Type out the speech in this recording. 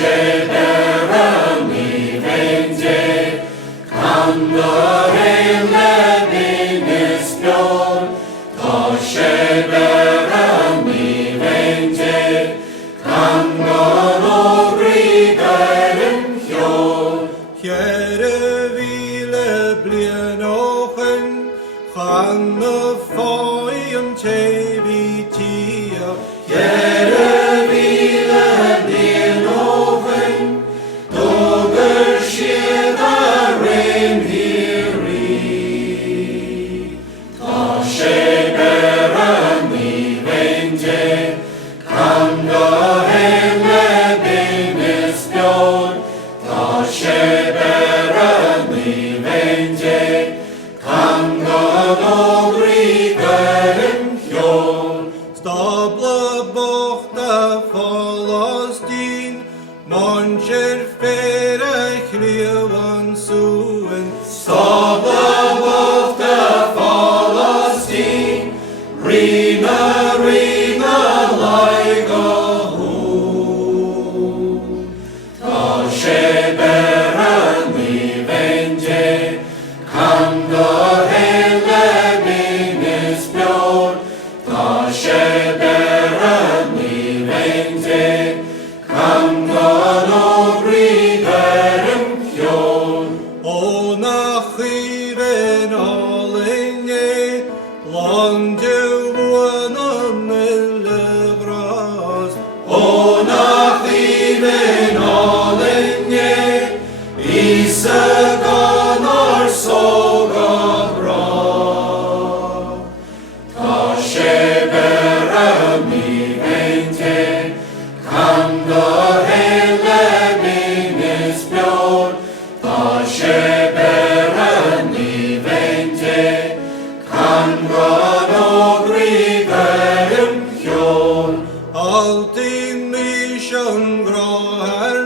się berami będzie, kam do rejleby nie spią, to się berami będzie, kam do dobry gajrem hią. Here vile blienochen, Hanne foien tevitia. Here vile blienochen, doger siedaren hiri. To się berami będzie, kam do rejleby nie spią, to się berami będzie, kam do dobry gajrem hią. Stable bochta Falastin, Mancher fere chlivan suen. Stobla bofta Falastin, Rina, Rina, lajgo hu. To się berami będzie, kam do rejleby nie spią, to się berami będzie, kam do dobry gajrem hią. Ona chiven alene, lande vuanam elevras. Ona chiven olenie, i seganar soga bra. To się berami będzie, kam do rejleby nie spią, to się berami będzie, kam do dobry gajrem hią. Alltid mission bra här